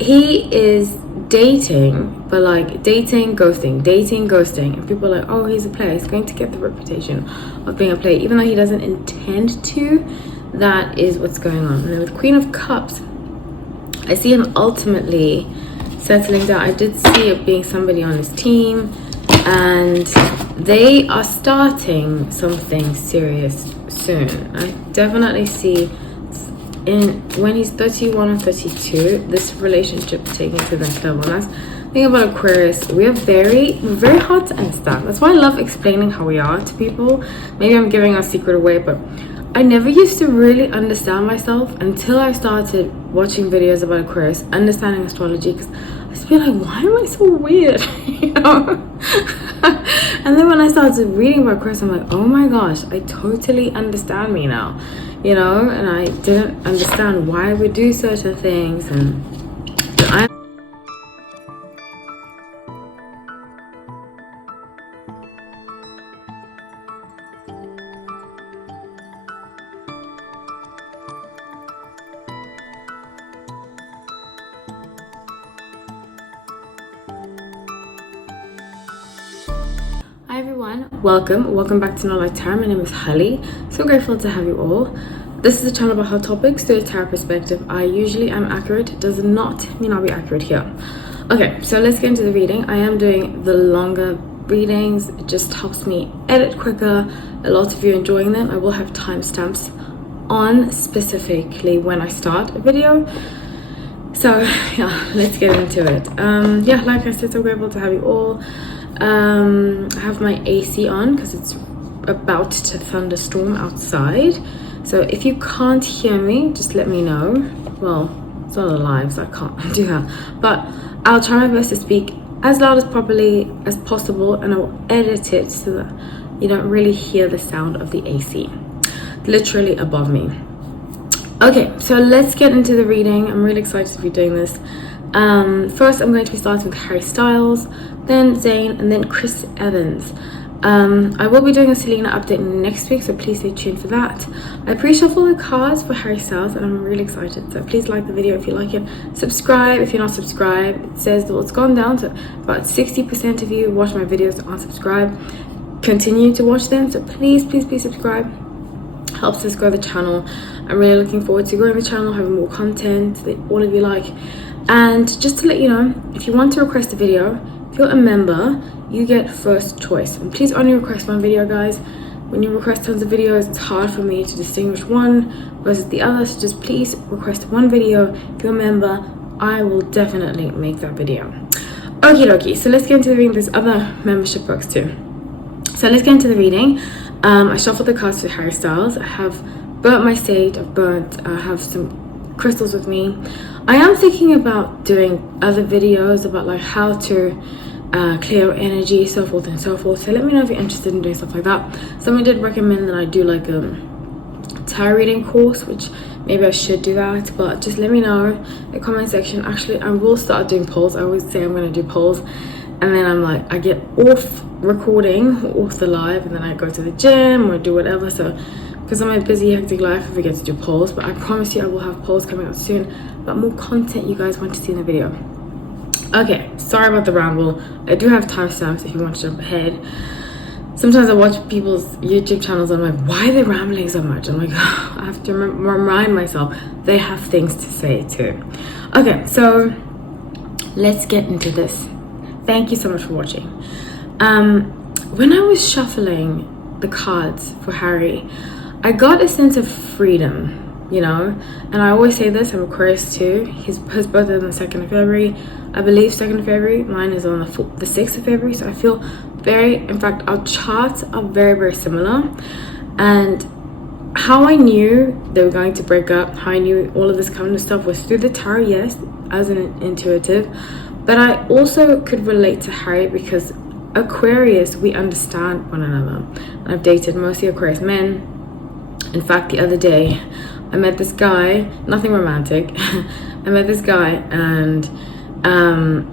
He is dating, but like dating, ghosting, and people are like, oh, he's a player, he's going to get the reputation of being a player, even though he doesn't intend to. That is what's going on. And then with Queen of Cups, I see him ultimately settling down. I did see it being somebody on his team, and they are starting something serious soon. I definitely see when he's 31 or 32, this relationship taking to the next level. And that's the thing about Aquarius. We're very hard to understand. That's why I love explaining how we are to people. Maybe I'm giving our secret away, but I never used to really understand myself until I started watching videos about Aquarius, understanding astrology, because I used to be like, why am I so weird? You know? And then when I started reading about Aquarius, I'm like, oh my gosh, I totally understand me now. You know, and I didn't understand why we do certain things, and I Hi everyone, welcome back to No Light Tarot. My name is Holly. So grateful to have you all. This is a channel about hot topics through a tarot perspective. I usually am accurate, does not mean I'll be accurate here. Okay, so let's get into the reading. I am doing the longer readings. It just helps me edit quicker. A lot of you enjoying them. I will have timestamps on specifically when I start a video. So yeah, let's get into it. Yeah, like I said, so grateful to have you all. I have my AC on because it's about to thunderstorm outside. So if you can't hear me, just let me know. Well, it's not alive, so I can't do that. But I'll try my best to speak as loud as properly as possible, and I'll edit it so that you don't really hear the sound of the AC literally above me. Okay, so let's get into the reading. I'm really excited to be doing this. First, I'm going to be starting with Harry Styles, then Zayn, and then Chris Evans. I will be doing a Selena update next week, so please stay tuned for that. I pre-shuffled the cards for Harry Styles, and I'm really excited. So please like the video if you like it. Subscribe if you're not subscribed. It says that it's gone down to about 60% of you watch my videos aren't subscribed. Continue to watch them, so please subscribe. Helps us grow the channel. I'm really looking forward to growing the channel, having more content that all of you like. And just to let you know, if you want to request a video, if you're a member, you get first choice. And please only request one video, guys. When you request tons of videos, it's hard for me to distinguish one versus the other. So just please request one video. If you're a member, I will definitely make that video. Okie dokie, so let's get into the reading. There's other membership books too. So let's get into the reading. I shuffled the cards for Harry Styles. I have burnt my sage. I have some crystals with me. I am thinking about doing other videos about like how to clear energy, so forth and so forth. So let me know if you're interested in doing stuff like that. Somebody did recommend that I do like a tarot reading course, which maybe I should do that, but just let me know in the comment section. Actually, I will start doing polls. I always say I'm going to do polls, and then I'm like, I get off recording, off the live, and then I go to the gym or do whatever. So because of my busy, hectic life, I forget to do polls, but I promise you I will have polls coming out soon about more content you guys want to see in the video. Okay, sorry about the ramble. I do have timestamps if you want to jump ahead. Sometimes I watch people's YouTube channels and I'm like, why are they rambling so much? I'm like, I have to remind myself they have things to say too. Okay, so let's get into this. Thank you so much for watching. When I was shuffling the cards for Harry, I got a sense of freedom, you know, and I always say this, I'm Aquarius too. His birthday is on the 2nd of February. I believe 2nd of February. Mine is on the 6th of February. So I feel in fact, our charts are very similar. And how I knew they were going to break up, how I knew all of this kind of stuff was through the tarot, yes, as an intuitive. But I also could relate to Harry because Aquarius, we understand one another. I've dated mostly Aquarius men. In fact, the other day, I met this guy, nothing romantic. I met this guy and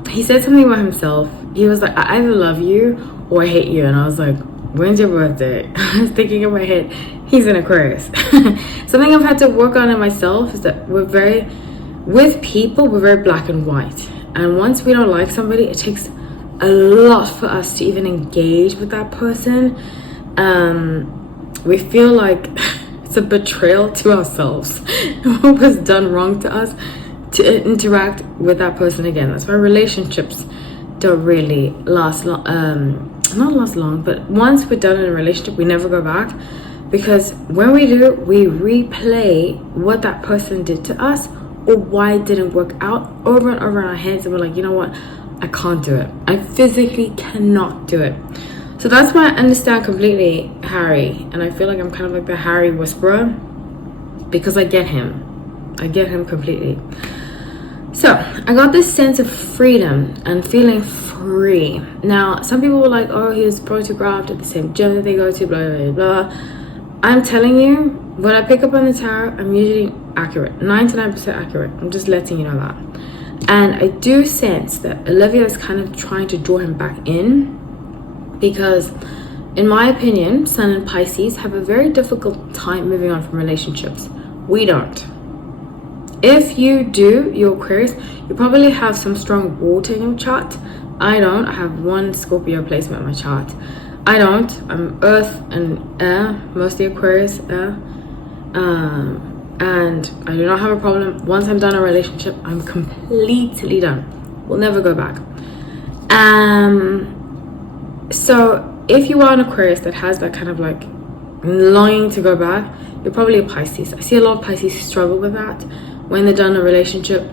he said something about himself. He was like, I either love you or I hate you. And I was like, when's your birthday? I was thinking in my head, he's an Aquarius. Something I've had to work on in myself is that we're very with people, we're very black and white. And once we don't like somebody, it takes a lot for us to even engage with that person. We feel like it's a betrayal to ourselves. What was done wrong to us to interact with that person again. That's why relationships don't really last long. Not last long, but once we're done in a relationship, we never go back. Because when we do, we replay what that person did to us or why it didn't work out over and over in our heads. And we're like, you know what? I can't do it. I physically cannot do it. So that's why I understand completely Harry. And I feel like I'm kind of like the Harry whisperer because I get him. I get him completely. So I got this sense of freedom and feeling free. Now, some people were like, oh, he was photographed at the same gym that they go to, blah, blah, blah. I'm telling you, when I pick up on the tarot, I'm usually accurate, 99% accurate. I'm just letting you know that. And I do sense that Olivia is kind of trying to draw him back in because, in my opinion, Sun and Pisces have a very difficult time moving on from relationships. We don't. If you do, you're Aquarius, you probably have some strong water in your chart. I don't. I have one Scorpio placement in my chart. I don't. I'm earth and air, mostly Aquarius air. And I do not have a problem. Once I'm done a relationship, I'm completely done. We'll never go back. So if you are an Aquarius that has that kind of like longing to go back, you're probably a Pisces. I see a lot of Pisces struggle with that. When they're done a relationship,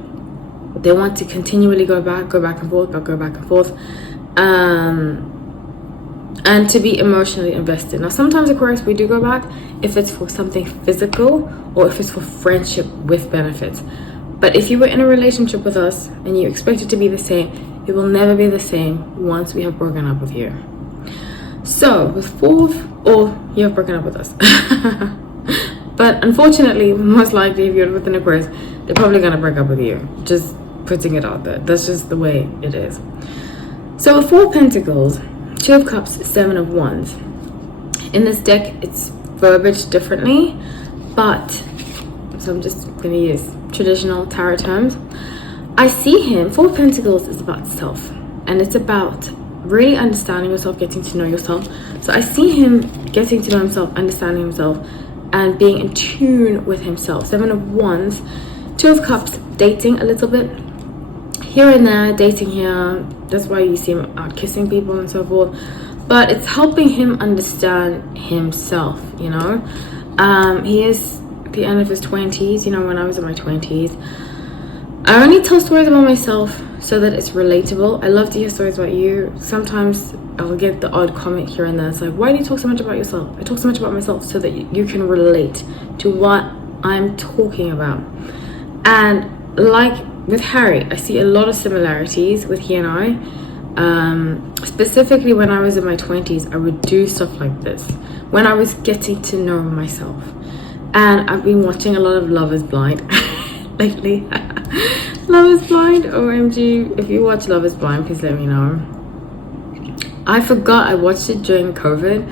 they want to continually go back and forth, go back and forth. And to be emotionally invested. Now, sometimes, Aquarius, we do go back if it's for something physical or if it's for friendship with benefits. But if you were in a relationship with us and you expect it to be the same, it will never be the same once we have broken up with you. So, or you have broken up with us. But unfortunately, most likely, if you're with an Aquarius, they're probably going to break up with you. Just putting it out there. That's just the way it is. So, with 4 Pentacles, 2 of Cups, 7 of Wands. In this deck, it's verbiage differently, but so I'm just going to use traditional tarot terms. I see him. 4 Pentacles is about self, and it's about really understanding yourself, getting to know yourself. So I see him getting to know himself, understanding himself, and being in tune with himself. 7 of Wands, 2 of Cups, dating a little bit here and there, dating here. That's why you see him out kissing people and so forth. But it's helping him understand himself, you know. He is at the end of his 20s. You know, when I was in my 20s, I only tell stories about myself so that it's relatable. I love to hear stories about you. Sometimes I'll get the odd comment here and there. It's like, why do you talk so much about yourself? I talk so much about myself so that you can relate to what I'm talking about. And like with Harry, I see a lot of similarities with he and I. Specifically when I was in my 20s, I would do stuff like this when I was getting to know myself. And I've been watching a lot of Love is Blind lately. Love is Blind, OMG. If you watch Love is Blind, please let me know. I forgot I watched it during COVID,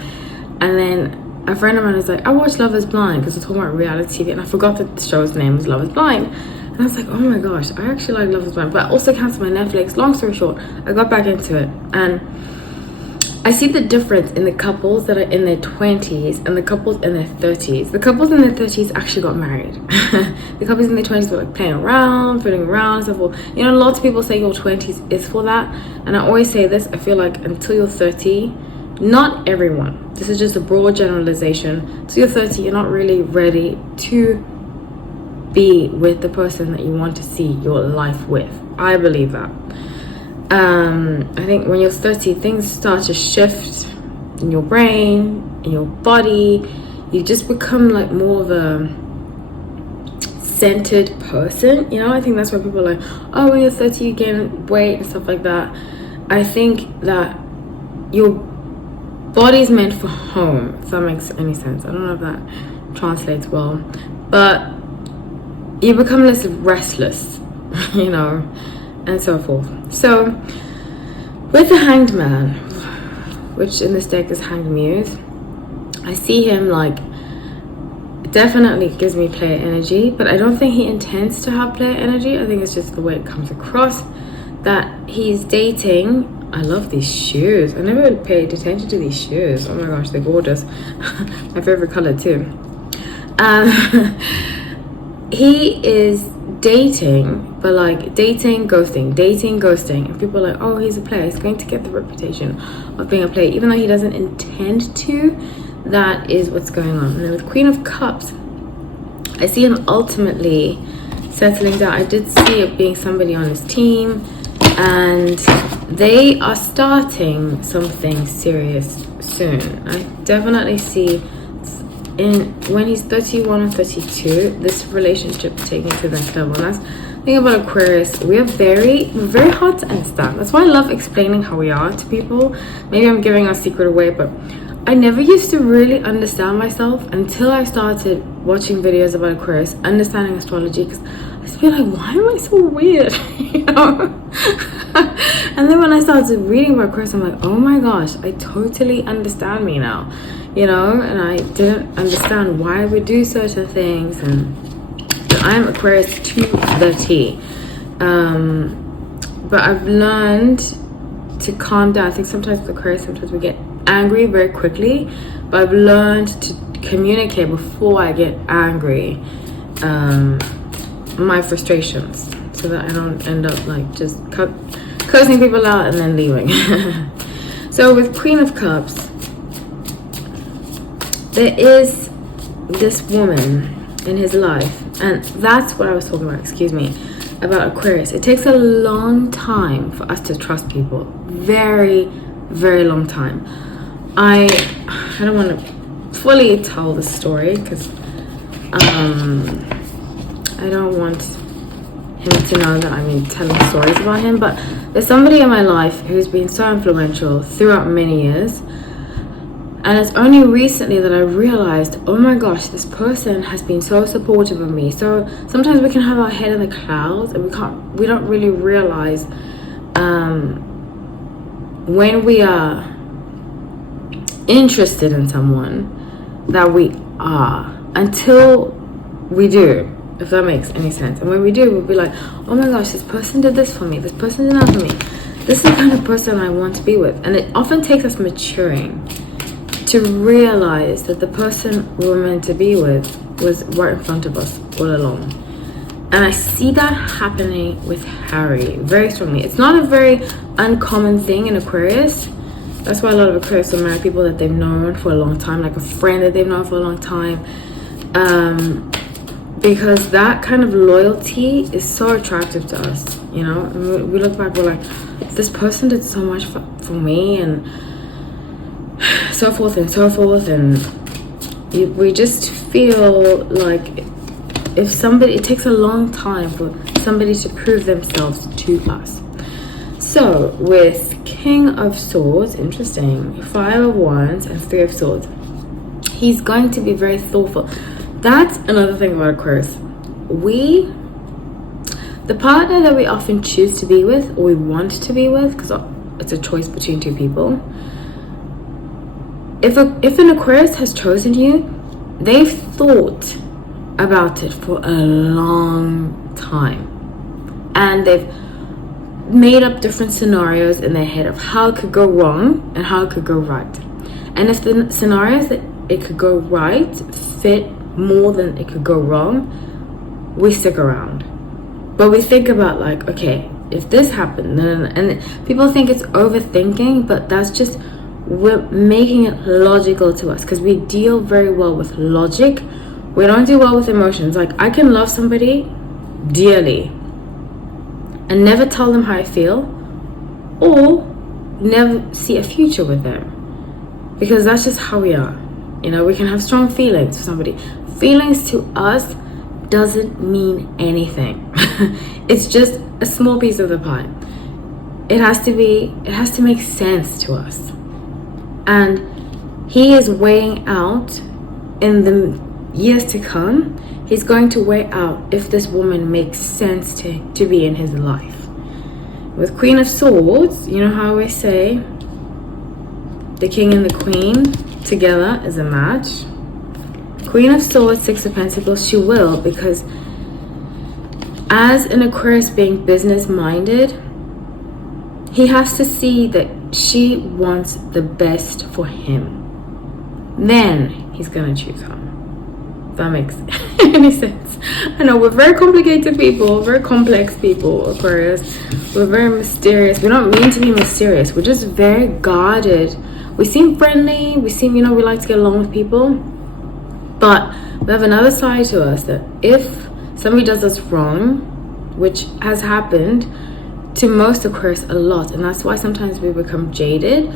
and then a friend of mine was like, I watched Love is Blind because we're talking about reality TV, and I forgot that the show's name was Love is Blind. And I was like, oh my gosh, I actually like Love is Blind, but I also canceled my Netflix. Long story short, I got back into it, and I see the difference in the couples that are in their 20s and the couples in their 30s. The couples in their 30s actually got married. The couples in their 20s were like playing around, fooling around, and so forth. You know, lots of people say your 20s is for that. And I always say this, I feel like until you're 30, not everyone, this is just a broad generalization. Until you're 30, you're not really ready to be with the person that you want to see your life with. I believe that. I think when you're 30, things start to shift in your brain, in your body. You just become like more of a centered person, you know. I think that's why people are like, oh, when you're 30 you gain weight and stuff like that. I think that your body's meant for home, if that makes any sense. I don't know if that translates well, but you become less restless, you know, and so forth. So with the Hanged Man, which in this deck is Hanged Muse, I see him like definitely gives me player energy, but I don't think he intends to have player energy. I think it's just the way it comes across that he's dating. I love these shoes. I never paid attention to these shoes. Oh my gosh, they're gorgeous. My favorite color too. He is dating, but like dating, ghosting. And people are like, oh, he's a player. He's going to get the reputation of being a player, even though he doesn't intend to. That is what's going on. And then with Queen of Cups, I see him ultimately settling down. I did see it being somebody on his team, and they are starting something serious soon. I definitely see when he's 31 or 32, this relationship taking to the next level. And that's the thing about Aquarius. We're very hard to understand. That's why I love explaining how we are to people. Maybe I'm giving our secret away, but I never used to really understand myself until I started watching videos about Aquarius, understanding astrology, because I used to be like, why am I so weird? You know? And then when I started reading about Aquarius, I'm like, oh my gosh, I totally understand me now, you know? And I didn't understand why we do certain things, and I'm Aquarius to the T. But I've learned to calm down. I think sometimes with Aquarius, sometimes we get angry very quickly, but I've learned to communicate before I get angry, my frustrations, so that I don't end up like just cursing people out and then leaving. So with Queen of Cups, there is this woman in his life, and that's what I was talking about, about Aquarius. It takes a long time for us to trust people. Very, very long time. I don't want to fully tell the story because I don't want him to know that I'm telling stories about him, but there's somebody in my life who's been so influential throughout many years, and it's only recently that I realized, oh my gosh, this person has been so supportive of me. So sometimes we can have our head in the clouds and we don't really realize when we are interested in someone that we are, until we do, if that makes any sense. And when we do, we'll be like, oh my gosh, this person did this for me, this person did that for me, this is the kind of person I want to be with. And it often takes us maturing to realize that the person we were meant to be with was right in front of us all along. And I see that happening with Harry very strongly. It's not a very uncommon thing in Aquarius. That's why a lot of Aquarius will marry people that they've known for a long time, like a friend that they've known for a long time. Because that kind of loyalty is so attractive to us, you know? And we look back, we're like, this person did so much for me, and so forth and so forth. And we just feel like if somebody, it takes a long time for somebody to prove themselves to us. So with King of Swords, interesting, 5 of Wands and 3 of Swords, he's going to be very thoughtful. That's another thing about Aquarius. The partner that we often choose to be with, or we want to be with, because it's a choice between two people. If an Aquarius has chosen you, they've thought about it for a long time, and they've made up different scenarios in their head of how it could go wrong and how it could go right. And if the scenarios that it could go right fit more than it could go wrong, we stick around. But we think about like, okay, if this happened, and people think it's overthinking, but that's just, we're making it logical to us because we deal very well with logic. We don't do well with emotions. Like, I can love somebody dearly and never tell them how I feel, or never see a future with them, because that's just how we are. You know, we can have strong feelings for somebody. Feelings to us doesn't mean anything. It's just a small piece of the pie. It has to make sense to us. And he is weighing out in the years to come. He's going to weigh out if this woman makes sense to be in his life. With Queen of Swords, you know how I always say the king and the queen together is a match. Queen of Swords, Six of Pentacles, she will, because as an Aquarius being business minded, he has to see that she wants the best for him. Then he's gonna choose her. If that makes any sense. I know we're very complicated people, very complex people, Aquarius. We're very mysterious. We don't mean to be mysterious. We're just very guarded. We seem friendly. We seem, we like to get along with people. But we have another side to us that if somebody does us wrong, which has happened to most Aquarius a lot, and that's why sometimes we become jaded,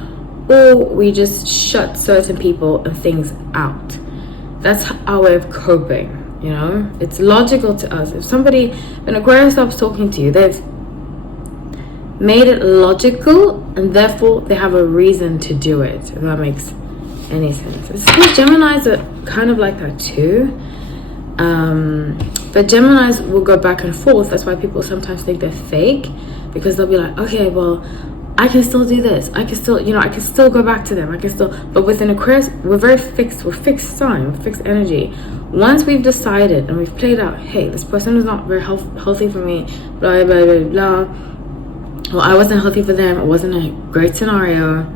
or we just shut certain people and things out. That's our way of coping, It's logical to us. If an Aquarius stops talking to you, they've made it logical, and therefore they have a reason to do it, if that makes any sense. It's because Geminis are kind of like that too. But Geminis will go back and forth. That's why people sometimes think they're fake, because they'll be like, okay, well, I can still do this. I can still, I can still go back to them. But with an Aquarius, we're very fixed. We're fixed time, fixed energy. Once we've decided and we've played out, hey, this person is not very healthy for me, blah, blah, blah, blah. Well, I wasn't healthy for them. It wasn't a great scenario.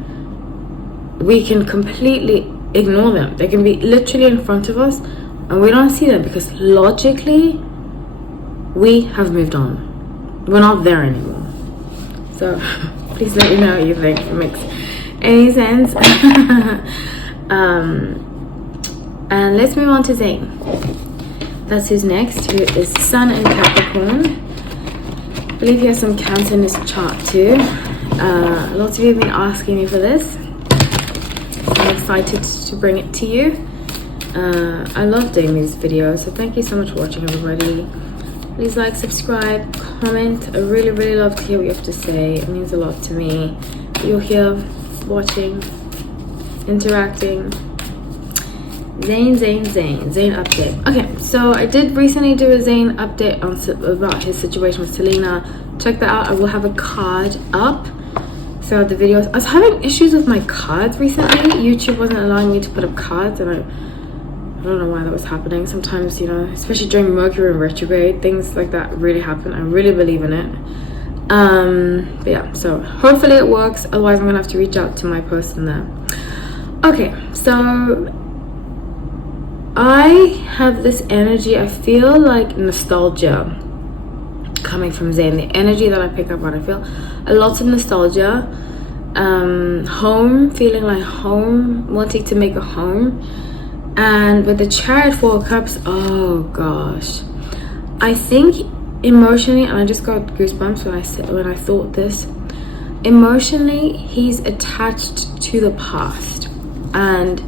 We can completely ignore them. They can be literally in front of us, and we don't see them because logically, we have moved on. We're not there anymore. So please let me know what you think. If it makes any sense. And let's move on to Zayn. That's who's next, who is Sun in Capricorn. I believe he has some Cancer in his chart too. Lots of you have been asking me for this. I'm excited to bring it to you. I love doing these videos, so thank you so much for watching, everybody. Please like, subscribe, comment. I really, really love to hear what you have to say. It means a lot to me. You're here, watching, interacting. Zayn update. Okay, so I did recently do a Zayn update about his situation with Selena. Check that out. I will have a card up throughout the videos. I was having issues with my cards recently. YouTube wasn't allowing me to put up cards, and I don't know why that was happening. Sometimes, especially during Mercury in retrograde, things like that really happen. I really believe in it. But yeah, so hopefully it works. Otherwise, I'm gonna have to reach out to my person there. Okay, so I have this energy. I feel like nostalgia coming from Zayn. The energy that I pick up on, I feel a lot of nostalgia. Home, feeling like home, wanting to make a home. And with the Chariot, Four of Cups, oh gosh, I think emotionally, and I just got goosebumps when I thought this, emotionally he's attached to the past, and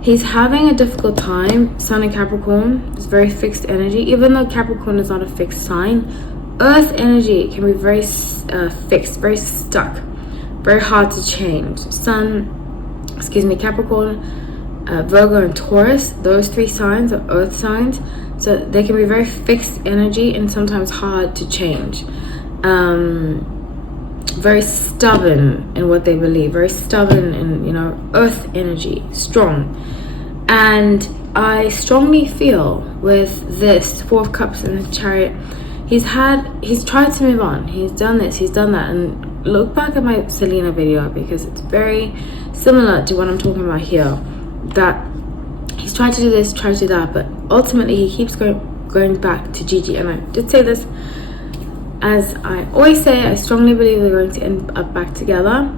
he's having a difficult time. Sun in Capricorn is very fixed energy. Even though Capricorn is not a fixed sign, Earth energy can be very fixed, very stuck, very hard to change. Capricorn, Virgo and Taurus, those three signs are earth signs, so they can be very fixed energy and sometimes hard to change. Very stubborn in what they believe, very stubborn in earth energy, strong. And I strongly feel with this Four of Cups in the Chariot, he's tried to move on. He's done this, he's done that. And look back at my Selena video, because it's very similar to what I'm talking about here. That he's tried to do this, tried to do that, but ultimately he keeps going back to Gigi. And I did say this, as I always say, I strongly believe they're going to end up back together.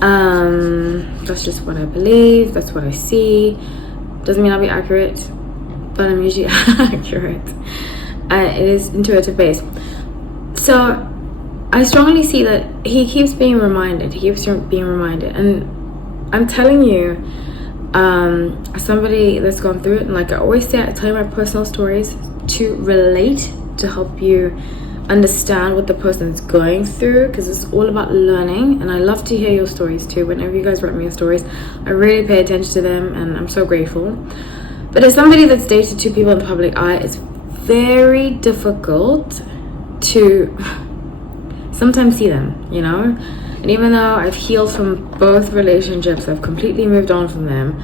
That's just what I believe, that's what I see. Doesn't mean I'll be accurate, but I'm usually accurate. It is intuitive based. So I strongly see that he keeps being reminded, and I'm telling you, as somebody that's gone through it, and like I always say, I tell you my personal stories to relate, to help you understand what the person's going through, because it's all about learning. And I love to hear your stories too. Whenever you guys write me your stories, I really pay attention to them, and I'm so grateful. But as somebody that's dated two people in the public eye, it's very difficult to sometimes see them, And even though I've healed from both relationships, I've completely moved on from them,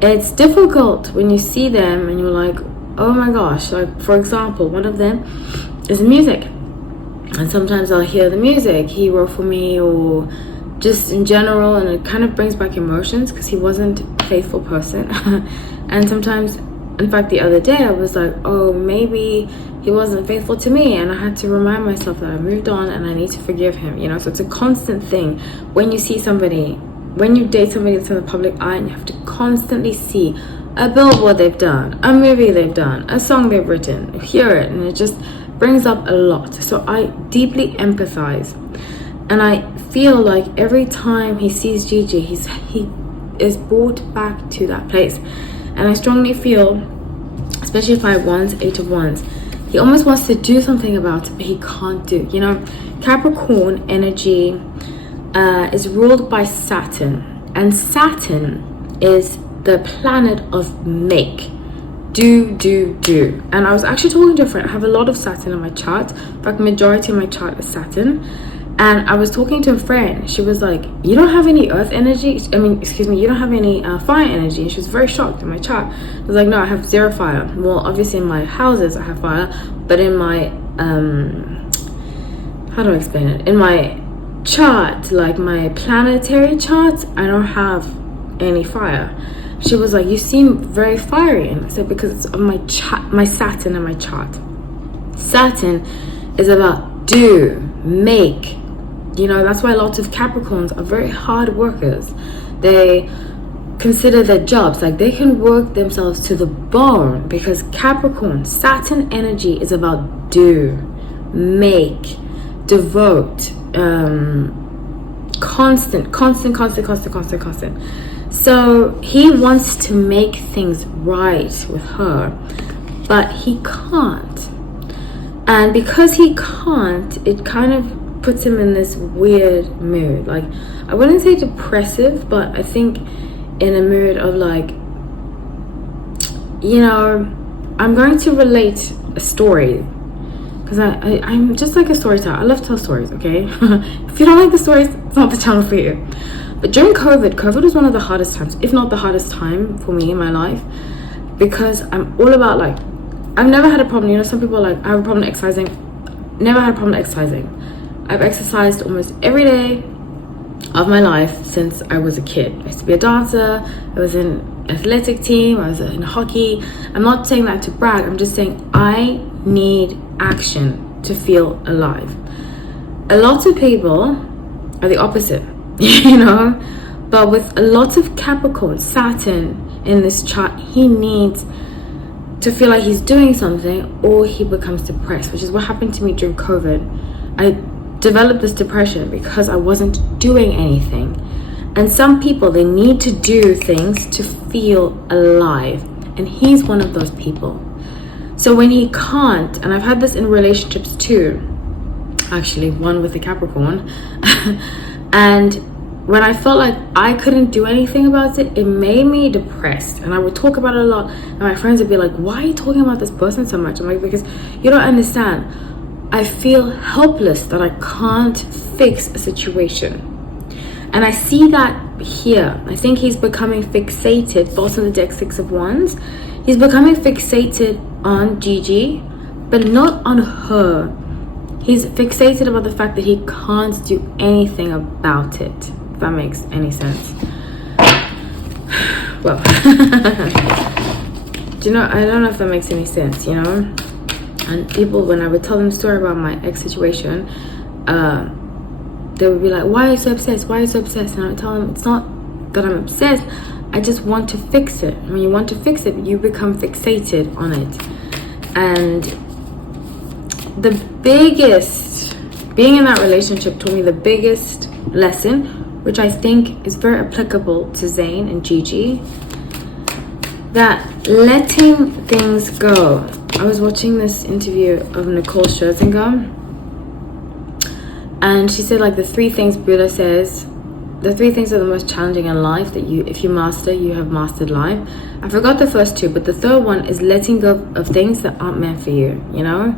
it's difficult when you see them and you're like, oh my gosh. Like, for example, one of them is music, and sometimes I'll hear the music he wrote for me, or just in general, and it kind of brings back emotions because he wasn't a faithful person. And sometimes, in fact, the other day I was like, oh, maybe he wasn't faithful to me, and I had to remind myself that I moved on and I need to forgive him, you know. So it's a constant thing when you see somebody, when you date somebody that's in the public eye, and you have to constantly see a billboard they've done, a movie they've done, a song they've written, hear it, and it just brings up a lot. So I deeply empathize, and I feel like every time he sees Gigi, he is brought back to that place. And I strongly feel, especially 5 wands, 8 of wands, he almost wants to do something about it, but he can't do. You know, Capricorn energy is ruled by Saturn, and Saturn is the planet of make, do. And I was actually talking to a friend. I have a lot of Saturn in my chart. In fact, majority of my chart is Saturn. And I was talking to a friend. She was like, you don't have any earth energy? You don't have any fire energy? And she was very shocked in my chart. I was like, no, I have 0 fire. Well, obviously in my houses I have fire, but in my how do I explain it? In my chart, like my planetary chart, I don't have any fire. She was like, you seem very fiery. And I said, because it's on my Saturn in my chart. Saturn is about do, make. You know, that's why lots of Capricorns are very hard workers. They consider their jobs, like they can work themselves to the bone, because Capricorn, Saturn energy is about do, make, devote, constant. So he wants to make things right with her, but he can't. And because he can't, it kind of puts him in this weird mood. Like, I wouldn't say depressive, but I think in a mood of like, you know, I'm going to relate a story, because I'm just like a storyteller. I love to tell stories, okay? If you don't like the stories, it's not the channel for you. But during COVID was one of the hardest times, if not the hardest time for me in my life, because I'm all about like, I've never had a problem. You know, some people are like, I have a problem exercising. Never had a problem exercising. I've exercised almost every day of my life since I was a kid. I used to be a dancer. I was in an athletic team. I was in hockey. I'm not saying that to brag. I'm just saying I need action to feel alive. A lot of people are the opposite, you know. But with a lot of Capricorn, Saturn in this chart, he needs to feel like he's doing something, or he becomes depressed, which is what happened to me during COVID. I developed this depression because I wasn't doing anything. And some people, they need to do things to feel alive, and he's one of those people. So when he can't, and I've had this in relationships too, actually one with a Capricorn, and when I felt like I couldn't do anything about it, it made me depressed. And I would talk about it a lot, and my friends would be like, why are you talking about this person so much? I'm like, because you don't understand. I feel helpless that I can't fix a situation. And I see that here. I think he's becoming fixated, both on the deck 6 of Wands. He's becoming fixated on Gigi, but not on her. He's fixated about the fact that he can't do anything about it. If that makes any sense. Well, do you know, I don't know if that makes any sense, you know. And people, when I would tell them a story about my ex situation, they would be like, why are you so obsessed? Why are you so obsessed? And I would tell them, it's not that I'm obsessed. I just want to fix it. When you want to fix it, you become fixated on it. And the biggest, being in that relationship taught me the biggest lesson, which I think is very applicable to Zayn and Gigi, that letting things go. I was watching this interview of Nicole Scherzinger, and she said, like, the 3 things Buddha says, the 3 things are the most challenging in life, that if you master, you have mastered life. I forgot the first 2, but the third one is letting go of things that aren't meant for you, you know?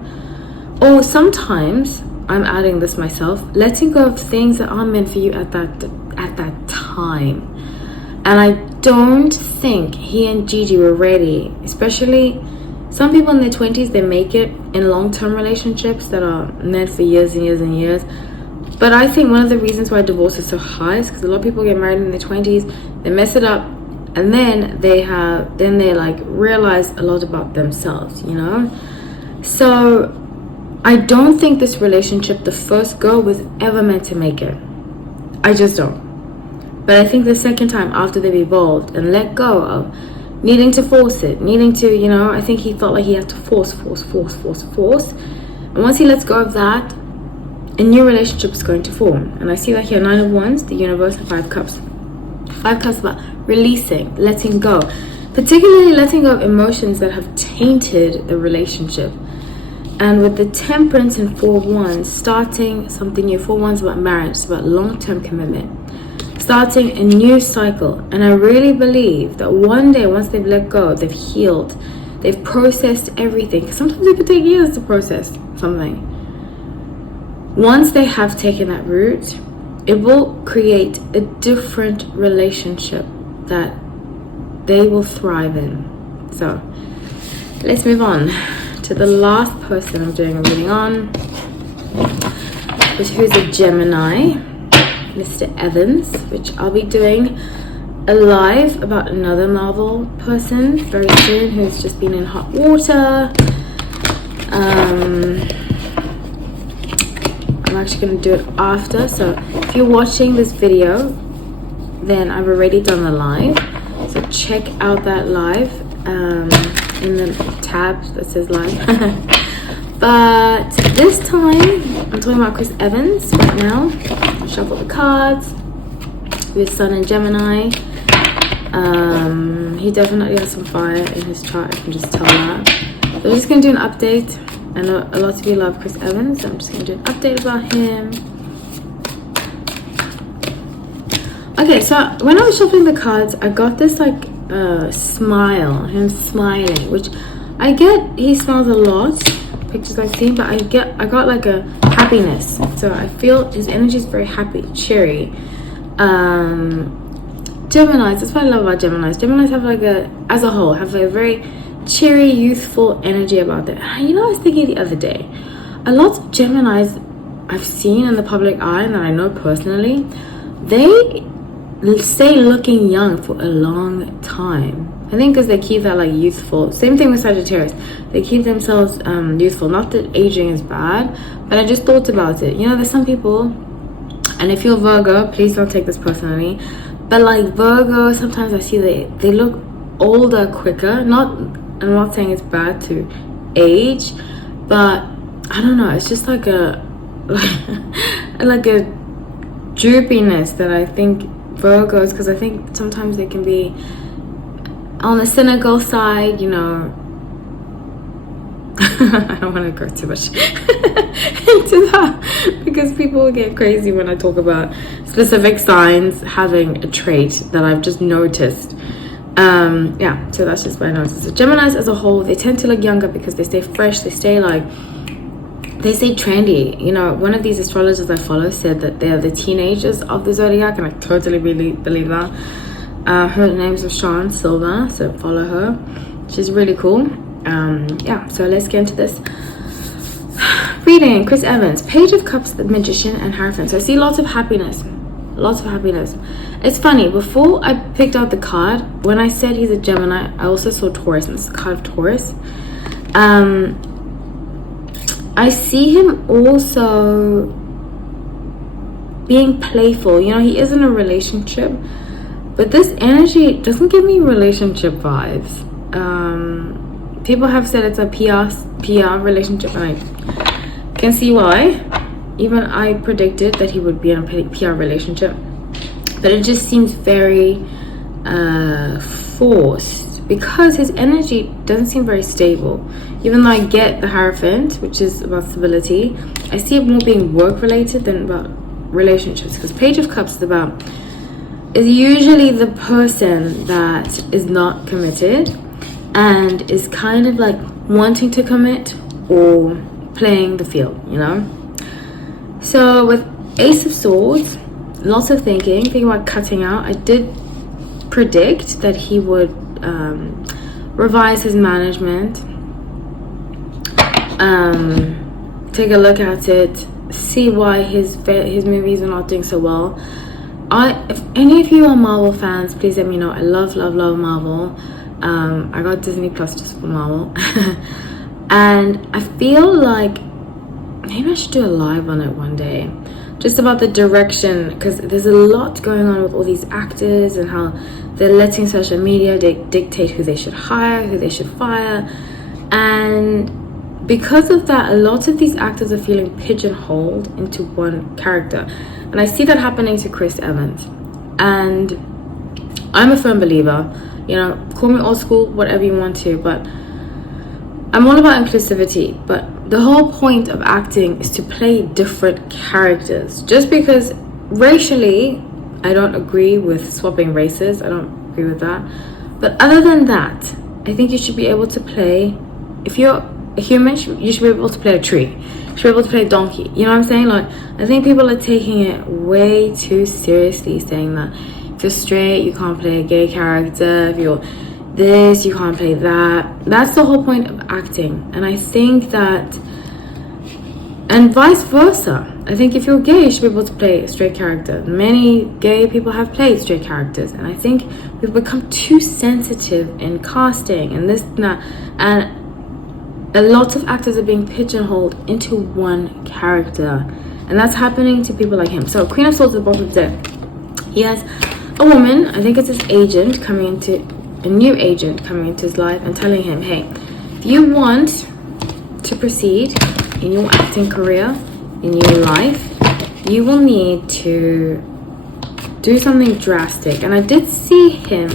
Or sometimes, I'm adding this myself, letting go of things that aren't meant for you at that time. And I don't think he and Gigi were ready. Especially some people in their 20s, they make it in long-term relationships that are meant for years and years and years. But I think one of the reasons why divorce is so high is because a lot of people get married in their 20s, they mess it up, and then they like realize a lot about themselves, you know. So I don't think this relationship, the first girl, was ever meant to make it. I just don't. But I think the second time, after they've evolved and let go of needing to force it, needing to, you know, I think he felt like he had to force. And once he lets go of that, a new relationship is going to form. And I see that here, 9 of Wands, the universe, and 5 cups. 5 cups about releasing, letting go. Particularly letting go of emotions that have tainted the relationship. And with the Temperance and 4 of Wands, starting something new. 4 of Wands about marriage, it's about long-term commitment. Starting a new cycle. And I really believe that one day, once they've let go, they've healed, they've processed everything. Sometimes it could take years to process something. Once they have taken that route, it will create a different relationship that they will thrive in. So let's move on to the last person I'm doing a reading on, who's a Gemini, Mr. Evans, which I'll be doing a live about another Marvel person very soon who's just been in hot water. I'm actually going to do it after, so if you're watching this video, then I've already done the live, so check out that live in the tab that says live. But this time I'm talking about Chris Evans right now. I'll shuffle the cards with Sun and Gemini. He definitely has some fire in his chart, I can just tell that. So I'm just going to do an update. I know a lot of you love Chris Evans, so I'm just going to do an update about him. Okay, so when I was shuffling the cards, I got this like smile, him smiling, which I get he smiles a lot, pictures I've seen, but I got like a happiness. So I feel his energy is very happy, cheery. Geminis, that's what I love about Geminis. Geminis have like as a whole, have a very cheery, youthful energy about them. You know, I was thinking the other day, a lot of Geminis I've seen in the public eye and that I know personally, they stay looking young for a long time. I think because they keep that like youthful. Same thing with Sagittarius. They keep themselves youthful. Not that aging is bad, but I just thought about it. You know, there's some people, and if you're Virgo, please don't take this personally, but like Virgo, sometimes I see they look older quicker. I'm not saying it's bad to age, but I don't know, it's just like a droopiness that I think Virgos, because I think sometimes they can be on the cynical side, you know. I don't want to go too much into that because people get crazy when I talk about specific signs having a trait that I've just noticed. Yeah, so that's just what I noticed. So Geminis as a whole, they tend to look younger because they stay fresh, they stay trendy. You know, one of these astrologers I follow said that they're the teenagers of the zodiac, and I totally believe that. Her name's Sean Silva, so follow her. She's really cool. Yeah, so let's get into this reading. Chris Evans, Page of Cups, the Magician, and Hierophant. So I see lots of happiness. It's funny, before I picked out the card, when I said he's a Gemini, I also saw Taurus, and it's a card of Taurus. I see him also being playful. You know, he is in a relationship, but this energy doesn't give me relationship vibes. People have said it's a PR relationship, and I can see why. Even I predicted that he would be in a PR relationship, but it just seems very forced because his energy doesn't seem very stable. Even though I get the Hierophant, which is about stability, I see it more being work related than about relationships, because Page of Cups is usually the person that is not committed and is kind of like wanting to commit or playing the field, you know. So with Ace of Swords, lots of thinking about cutting out. I did predict that he would revise his management, take a look at it, see why his movies are not doing so well. If any of you are Marvel fans, please let me know. I love Marvel. I got Disney Plus just for Marvel. And I feel like maybe I should do a live on it one day, just about the direction, because there's a lot going on with all these actors and how they're letting social media dictate who they should hire, who they should fire. And because of that, a lot of these actors are feeling pigeonholed into one character. And I see that happening to Chris Evans. And I'm a firm believer, call me old school, whatever you want to, but I'm all about inclusivity. But the whole point of acting is to play different characters. Just because racially, I don't agree with swapping races. I don't agree with that. But other than that, I think you should be able to play, if you're a human, you should be able to play a tree. You should be able to play a donkey. You know what I'm saying? Like, I think people are taking it way too seriously, saying that if you're straight, you can't play a gay character. If you're this, you can't play that. That's the whole point of acting. And I think that, and vice versa, I think if you're gay, you should be able to play a straight character. Many gay people have played straight characters, and I think we've become too sensitive in casting and this and that, and a lot of actors are being pigeonholed into one character, and that's happening to people like him. So Queen of Swords at the bottom of the deck, he has a woman, I think it's his agent, a new agent coming into his life and telling him, hey, if you want to proceed in your acting career, in your life, you will need to do something drastic. And I did see him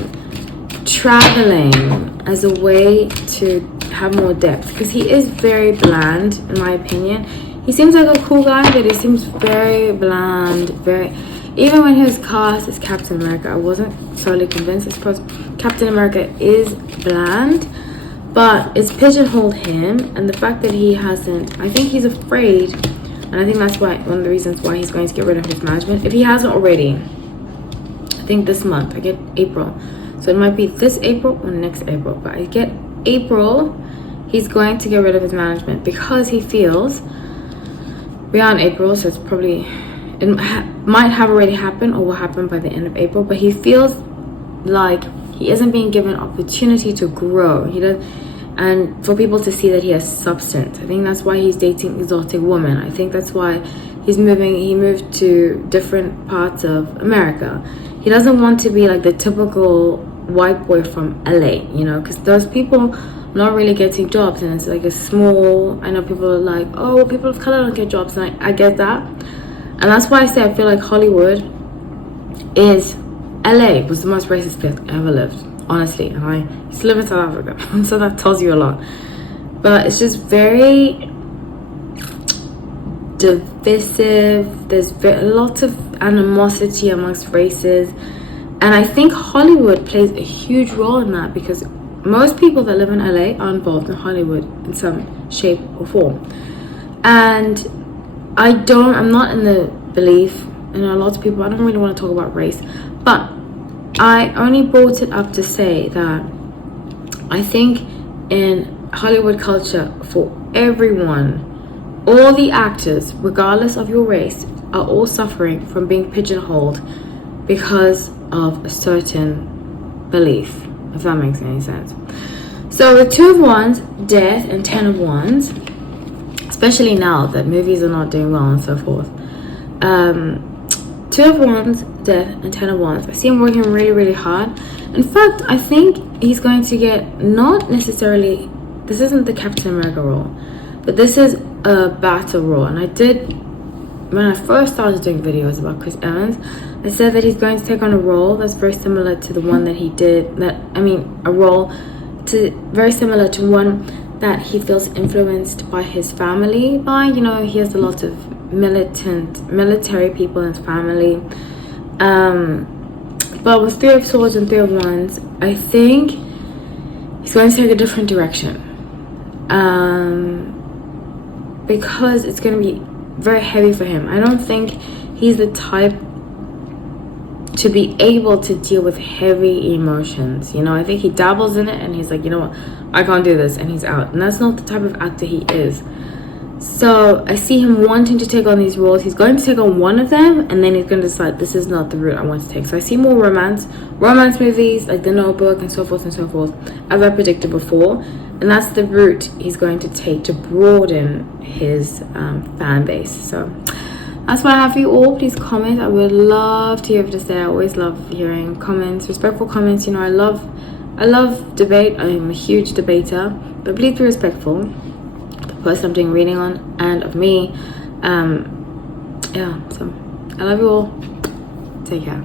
traveling as a way to have more depth, because he is very bland, in my opinion. He seems like a cool guy, but he seems very bland, even when he was cast as Captain America, I wasn't totally convinced. I suppose Captain America is bland, but it's pigeonholed him, and the fact that he hasn't, I think he's afraid, and I think that's why one of the reasons why he's going to get rid of his management. If he hasn't already, I think this month, I get April, so it might be this April or next April, but I get April, he's going to get rid of his management, because he feels, we are in April, so it's probably, it might have already happened or will happen by the end of April, but he feels like he isn't being given opportunity to grow. He does, and for people to see that he has substance. I think that's why he's dating exotic women. I think that's why he moved to different parts of America. He doesn't want to be like the typical white boy from LA, because those people are not really getting jobs, and it's like a small, I know people are like, oh, people of color don't get jobs, and I get that. And that's why I say I feel like Hollywood is, LA was the most racist place I ever lived, honestly. And I used to live in South Africa, so that tells you a lot. But it's just very divisive. There's a lot of animosity amongst races. And I think Hollywood plays a huge role in that, because most people that live in LA are involved in Hollywood in some shape or form. And I'm not in the belief, and a lot of people, I don't really want to talk about race, but I only brought it up to say that I think in Hollywood culture, for everyone, all the actors, regardless of your race, are all suffering from being pigeonholed because of a certain belief, if that makes any sense. So the Two of Wands, Death, and Ten of Wands, especially now that movies are not doing well and so forth. Two of Wands, Death, and Ten of Wands. I see him working really, really hard. In fact, I think he's going to get, not necessarily, this isn't the Captain America role, but this is a battle role. And when I first started doing videos about Chris Evans, I said that he's going to take on a role that's very similar to the one that he did, very similar to one that he feels influenced by his family by. He has a lot of military people in his family. But with Three of Swords and Three of Wands, I think he's going to take a different direction. Because it's going to be very heavy for him. I don't think he's the type to be able to deal with heavy emotions. You know, I think he dabbles in it and he's like, you know what, I can't do this, and he's out. And that's not the type of actor he is. So I see him wanting to take on these roles. He's going to take on one of them, and then he's going to decide, this is not the route I want to take. So I see more romance movies like The Notebook and so forth, as I predicted before. And that's the route he's going to take to broaden his fan base. So that's what I have for you all. Please comment. I would love to hear what you say. I always love hearing comments, respectful comments. You know, I love debate. I'm a huge debater, but please be respectful. The person I'm doing reading on and of me. Yeah, so I love you all. Take care.